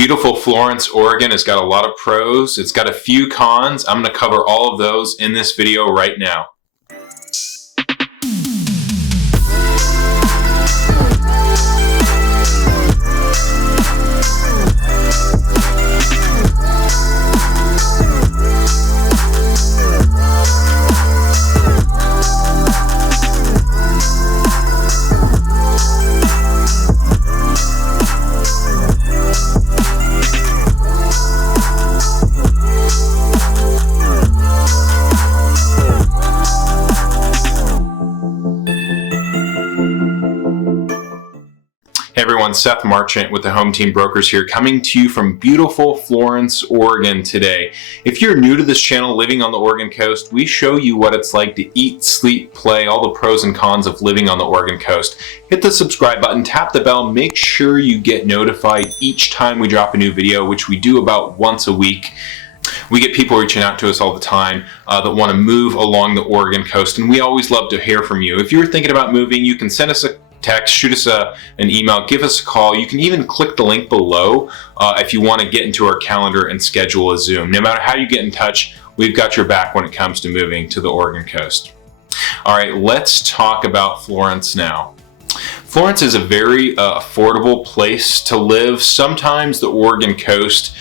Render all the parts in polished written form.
Beautiful Florence, Oregon has got a lot of pros. It's got a few cons. I'm going to cover all of those in this video right now. Hey everyone, Seth Marchant with the Home Team Brokers here, coming to you from beautiful Florence, Oregon today. If you're new to this channel, living on the Oregon coast, we show you what it's like to eat, sleep, play, all the pros and cons of living on the Oregon coast. Hit the subscribe button, tap the bell, make sure you get notified each time we drop a new video, which we do about once a week. We get people reaching out to us all the time that want to move along the Oregon coast, and we always love to hear from you. If you're thinking about moving, you can send us a text, shoot us an email, give us a call. You can even click the link below if you want to get into our calendar and schedule a Zoom. No matter how you get in touch, we've got your back when it comes to moving to the Oregon coast. All right, let's talk about Florence now. Florence is a very affordable place to live. Sometimes the Oregon coast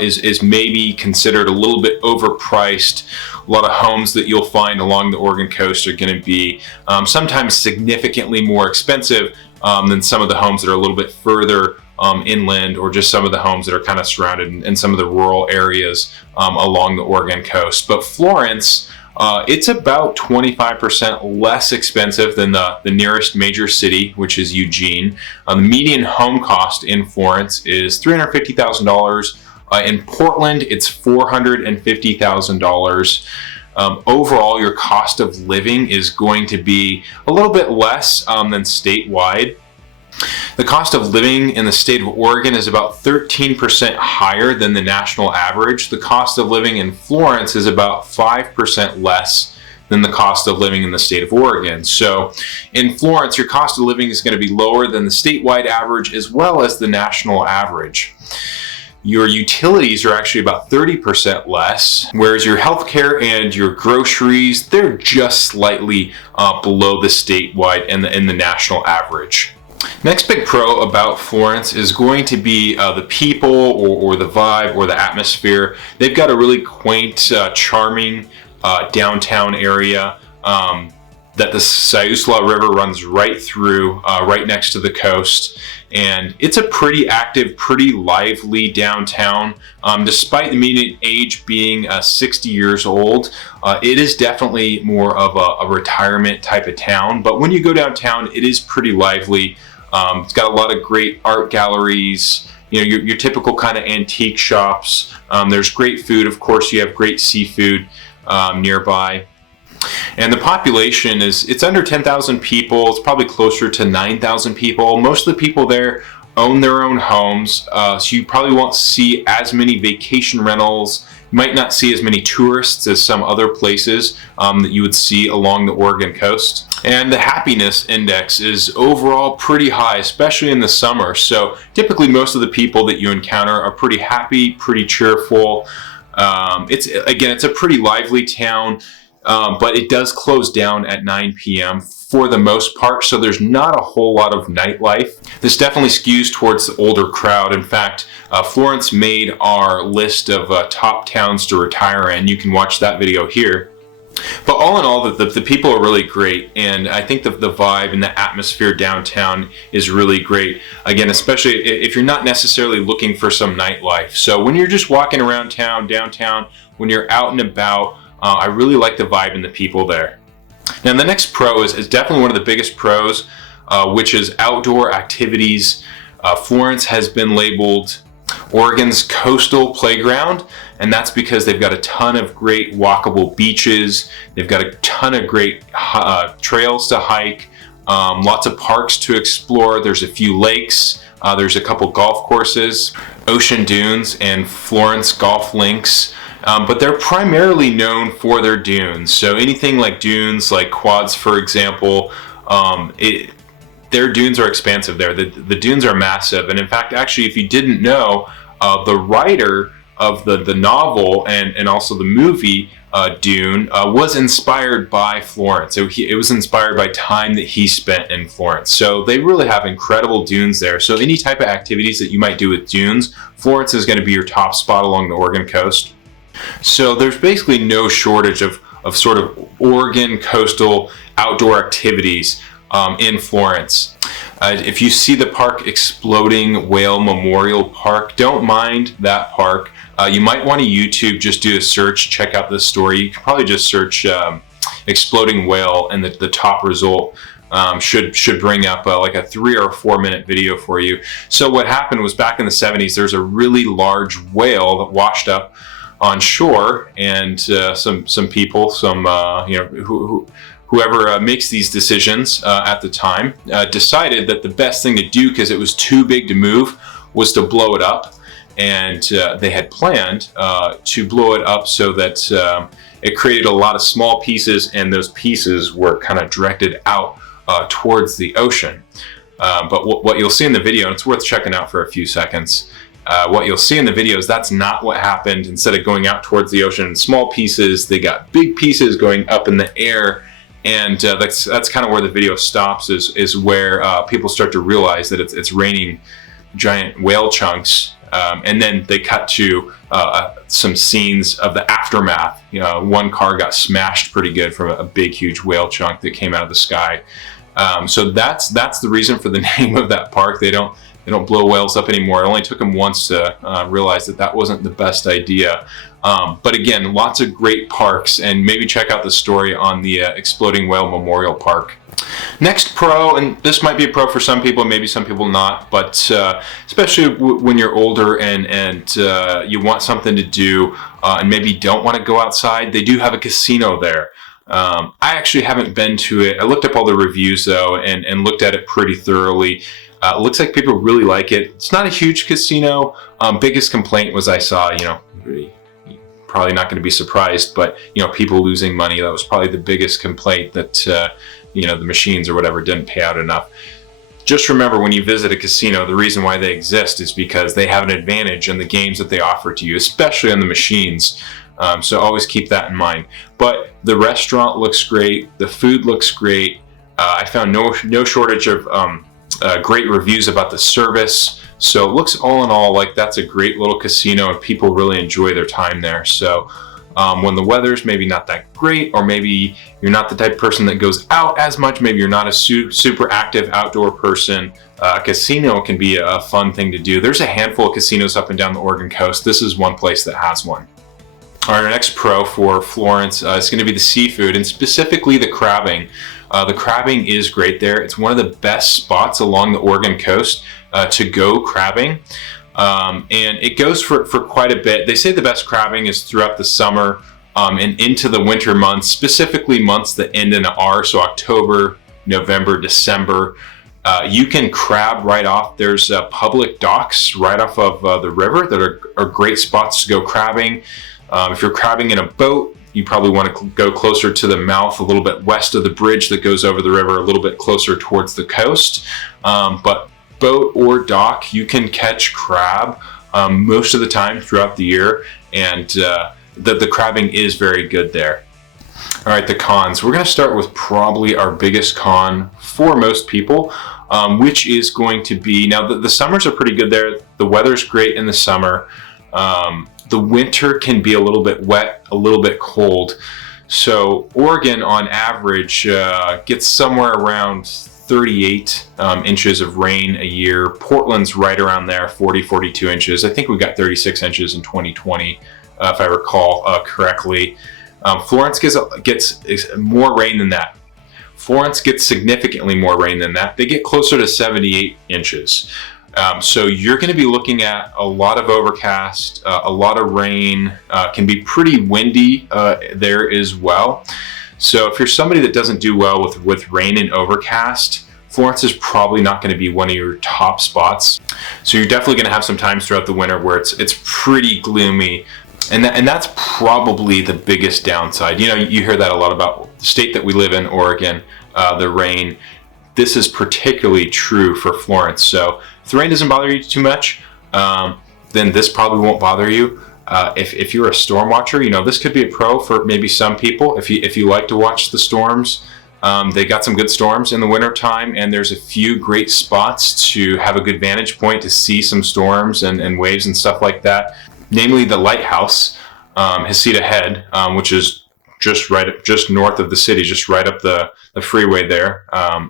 is maybe considered a little bit overpriced. A lot of homes that you'll find along the Oregon coast are going to be sometimes significantly more expensive than some of the homes that are a little bit further inland, or just some of the homes that are kind of surrounded in some of the rural areas along the Oregon coast. But Florence, it's about 25% less expensive than the nearest major city, which is Eugene. The median home cost in Florence is $350,000. In Portland, it's $450,000. Overall, your cost of living is going to be a little bit less than statewide. The cost of living in the state of Oregon is about 13% higher than the national average. The cost of living in Florence is about 5% less than the cost of living in the state of Oregon. So in Florence, your cost of living is going to be lower than the statewide average as well as the national average. Your utilities are actually about 30% less, whereas your healthcare and your groceries, they're just slightly below the statewide and the national average. Next big pro about Florence is going to be the people or the vibe or the atmosphere. They've got a really quaint, charming downtown area that the Siuslaw River runs right through, right next to the coast. And it's a pretty active, pretty lively downtown. Despite the median age being 60 years old, it is definitely more of a retirement type of town. But when you go downtown, it is pretty lively. It's got a lot of great art galleries, you know, your typical kind of antique shops. There's great food. Of course, you have great seafood nearby. And the population it's under 10,000 people. It's probably closer to 9,000 people. Most of the people there own their own homes, so you probably won't see as many vacation rentals. You might not see as many tourists as some other places that you would see along the Oregon coast. And the happiness index is overall pretty high, especially in the summer. So typically most of the people that you encounter are pretty happy, pretty cheerful. It's a pretty lively town. But it does close down at 9 p.m. for the most part, so there's not a whole lot of nightlife. This definitely skews towards the older crowd. In fact, Florence made our list of top towns to retire in. You can watch that video here. But all in all, the people are really great, and I think the vibe and the atmosphere downtown is really great. Again, especially if you're not necessarily looking for some nightlife. So when you're just walking around town, downtown, when you're out and about, I really like the vibe and the people there. Now the next pro is definitely one of the biggest pros, which is outdoor activities. Florence has been labeled Oregon's coastal playground, and that's because they've got a ton of great walkable beaches. They've got a ton of great trails to hike, lots of parks to explore. There's a few lakes. There's a couple golf courses, ocean dunes, and Florence golf links. But they're primarily known for their dunes. So anything like dunes, like quads, for example, their dunes are expansive there. The dunes are massive. And in fact, actually, if you didn't know, The writer of the novel and also the movie Dune was inspired by Florence. So it was inspired by time that he spent in Florence. So they really have incredible dunes there. So any type of activities that you might do with dunes, Florence is going to be your top spot along the Oregon coast. So there's basically no shortage of sort of Oregon coastal outdoor activities in Florence. If you see the park Exploding Whale Memorial Park, don't mind that park. You might want to YouTube, just do a search, check out this story. You can probably just search Exploding Whale, and the top result should bring up like a 3 or 4 minute video for you. So what happened was, back in the 70s, there's a really large whale that washed up on shore, and some people, whoever makes these decisions at the time, decided that the best thing to do, because it was too big to move, was to blow it up. And they had planned to blow it up so that it created a lot of small pieces, and those pieces were kind of directed out towards the ocean. But what you'll see in the video, and it's worth checking out for a few seconds, what you'll see in the video is that's not what happened. Instead of going out towards the ocean in small pieces, they got big pieces going up in the air. And that's kind of where the video stops, is where people start to realize that it's raining giant whale chunks. And then they cut to some scenes of the aftermath. One car got smashed pretty good from a big, huge whale chunk that came out of the sky. So that's the reason for the name of that park. They don't blow whales up anymore. It only took them once to realize that wasn't the best idea. But again, lots of great parks, and maybe check out the story on the Exploding Whale Memorial Park. Next pro, and this might be a pro for some people, maybe some people not, but especially when you're older and you want something to do and maybe don't want to go outside, they do have a casino there. I actually haven't been to it. I looked up all the reviews though, and looked at it pretty thoroughly. It looks like people really like it. It's not a huge casino. Biggest complaint was, I saw, probably not going to be surprised, but people losing money. That was probably the biggest complaint, that the machines or whatever didn't pay out enough. Just remember, when you visit a casino, the reason why they exist is because they have an advantage in the games that they offer to you, especially on the machines. So always keep that in mind. But the restaurant looks great. The food looks great. I found no shortage of great reviews about the service. So it looks, all in all, like that's a great little casino, and people really enjoy their time there. So when the weather's maybe not that great, or maybe you're not the type of person that goes out as much, maybe you're not a super active outdoor person, a casino can be a fun thing to do. There's a handful of casinos up and down the Oregon coast. This is one place that has one. Our next pro for Florence is going to be the seafood, and specifically the crabbing. The crabbing is great there. It's one of the best spots along the Oregon coast to go crabbing. And it goes for quite a bit. They say the best crabbing is throughout the summer and into the winter months, specifically months that end in an R, so October, November, December. You can crab right off. There's public docks right off of the river that are great spots to go crabbing. If you're crabbing in a boat, you probably want to go closer to the mouth, a little bit west of the bridge that goes over the river, a little bit closer towards the coast. But boat or dock, you can catch crab most of the time throughout the year, and the crabbing is very good there. All right, the cons. We're going to start with probably our biggest con for most people, which is going to be, now the summers are pretty good there. The weather's great in the summer. The winter can be a little bit wet, a little bit cold. So Oregon on average gets somewhere around 38 inches of rain a year. Portland's right around there, 40, 42 inches. I think we got 36 inches in 2020, if I recall correctly. Florence gets more rain than that. Florence gets significantly more rain than that. They get closer to 78 inches. So you're going to be looking at a lot of overcast, a lot of rain, can be pretty windy there as well. So if you're somebody that doesn't do well with rain and overcast, Florence is probably not going to be one of your top spots. So you're definitely going to have some times throughout the winter where it's pretty gloomy. And that's probably the biggest downside. You hear that a lot about the state that we live in, Oregon, the rain. This is particularly true for Florence. So if the rain doesn't bother you too much, then this probably won't bother you. If you're a storm watcher, this could be a pro for maybe some people. If you like to watch the storms, they got some good storms in the winter time, and there's a few great spots to have a good vantage point to see some storms and waves and stuff like that. Namely, the lighthouse, Heceta Head, which is just north of the city, just right up the freeway there.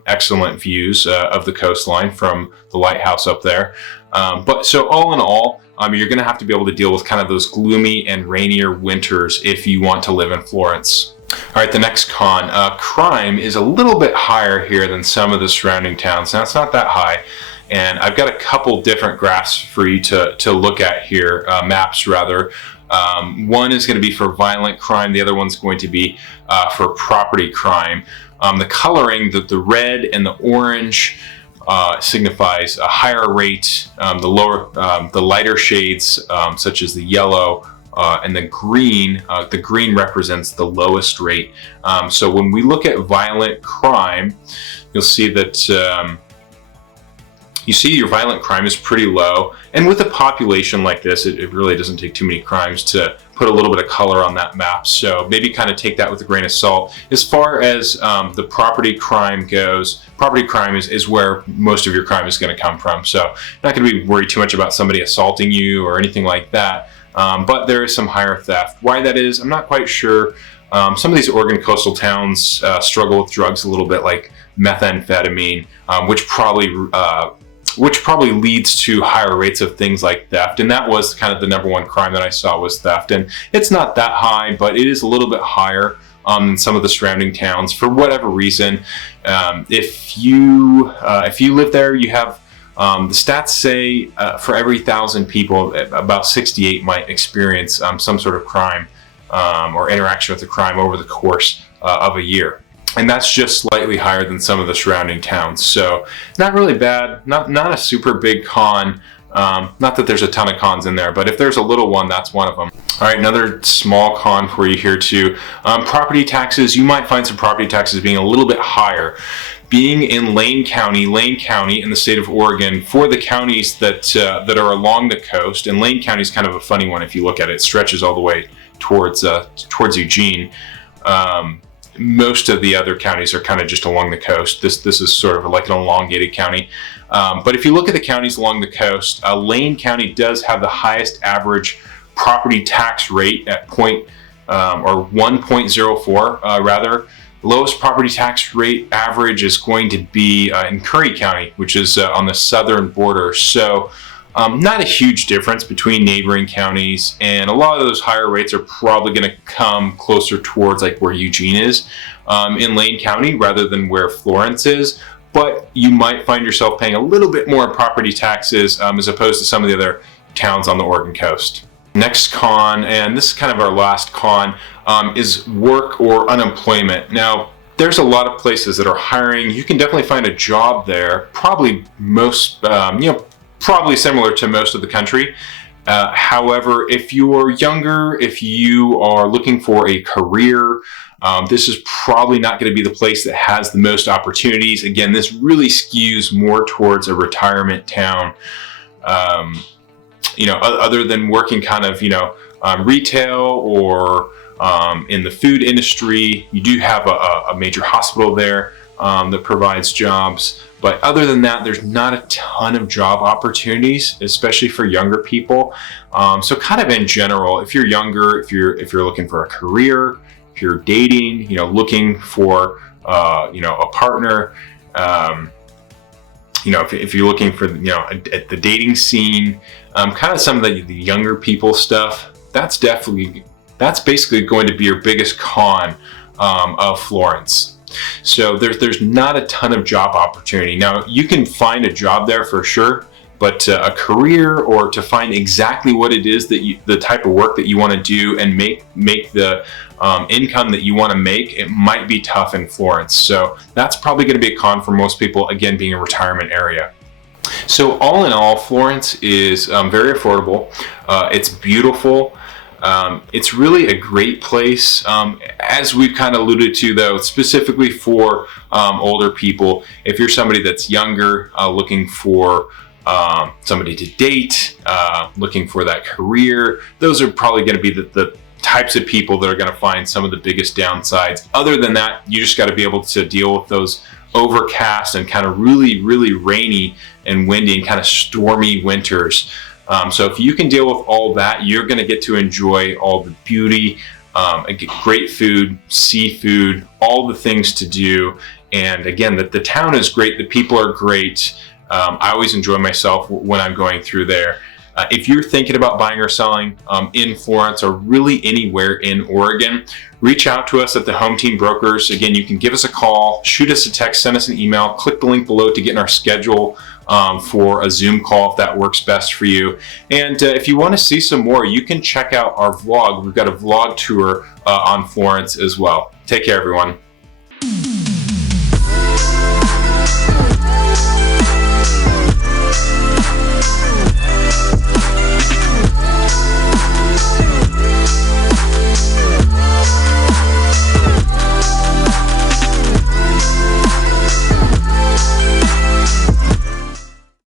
Excellent views of the coastline from the lighthouse up there. But so all in all, you're going to have to be able to deal with kind of those gloomy and rainier winters if you want to live in Florence. All right, the next con. Crime is a little bit higher here than some of the surrounding towns. Now, it's not that high. And I've got a couple different graphs for you to look at here, maps rather. One is going to be for violent crime. The other one's going to be for property crime. The coloring, the red and the orange signifies a higher rate. The lighter shades, such as the yellow and the green represents the lowest rate. So when we look at violent crime, you'll see that your violent crime is pretty low. And with a population like this, it really doesn't take too many crimes to put a little bit of color on that map. So maybe kind of take that with a grain of salt. As far as the property crime goes, property crime is where most of your crime is going to come from. So you're not going to be worried too much about somebody assaulting you or anything like that. But there is some higher theft. Why that is, I'm not quite sure. Some of these Oregon coastal towns struggle with drugs a little bit, like methamphetamine, which probably leads to higher rates of things like theft. And that was kind of the number one crime that I saw was theft. And it's not that high, but it is a little bit higher than some of the surrounding towns for whatever reason. If you live there, you have the stats say for every 1,000 people, about 68 might experience some sort of crime or interaction with a crime over the course of a year. And that's just slightly higher than some of the surrounding towns. So not really bad, not a super big con. Not that there's a ton of cons in there, but if there's a little one, that's one of them. All right, another small con for you here too. Property taxes, you might find some property taxes being a little bit higher. Being in Lane County in the state of Oregon, for the counties that are along the coast, and Lane County is kind of a funny one if you look at it. It stretches all the way towards Eugene. Most of the other counties are kind of just along the coast. This is sort of like an elongated county. But if you look at the counties along the coast, Lane County does have the highest average property tax rate at 1.04 rather. Lowest property tax rate average is going to be in Curry County, which is on the southern border. So not a huge difference between neighboring counties, and a lot of those higher rates are probably going to come closer towards like where Eugene is in Lane County rather than where Florence is. But you might find yourself paying a little bit more in property taxes as opposed to some of the other towns on the Oregon coast. Next con, and this is kind of our last con, is work or unemployment. Now, there's a lot of places that are hiring. You can definitely find a job there, probably probably similar to most of the country. However, if you're younger, if you are looking for a career, this is probably not going to be the place that has the most opportunities. Again, this really skews more towards a retirement town. Other than working kind of, retail or in the food industry, you do have a major hospital there that provides jobs. But other than that, there's not a ton of job opportunities, especially for younger people. So kind of in general, if you're younger, if you're looking for a career, if you're dating, looking for, a partner, if you're looking for, at the dating scene, kind of some of the younger people stuff, that's basically going to be your biggest con of Florence. So there's not a ton of job opportunity. Now, you can find a job there for sure, but a career or to find exactly what it is that the type of work that you want to do and make the income that you want to make, it might be tough in Florence. So that's probably going to be a con for most people, again, being a retirement area. So all in all, Florence is very affordable. It's beautiful. It's really a great place. As we've kind of alluded to, though, specifically for older people, if you're somebody that's younger, looking for somebody to date, looking for that career. Those are probably going to be the types of people that are going to find some of the biggest downsides. Other than that, you just got to be able to deal with those overcast and kind of really, really rainy and windy and kind of stormy winters. So if you can deal with all that, you're going to get to enjoy all the beauty, great food, seafood, all the things to do. And again, the town is great. The people are great. I always enjoy myself when I'm going through there. If you're thinking about buying or selling in Florence or really anywhere in Oregon, reach out to us at the Home Team Brokers. Again, you can give us a call, shoot us a text, send us an email, click the link below to get in our schedule for a Zoom call if that works best for you. And if you want to see some more, you can check out our vlog. We've got a vlog tour on Florence as well. Take care, everyone.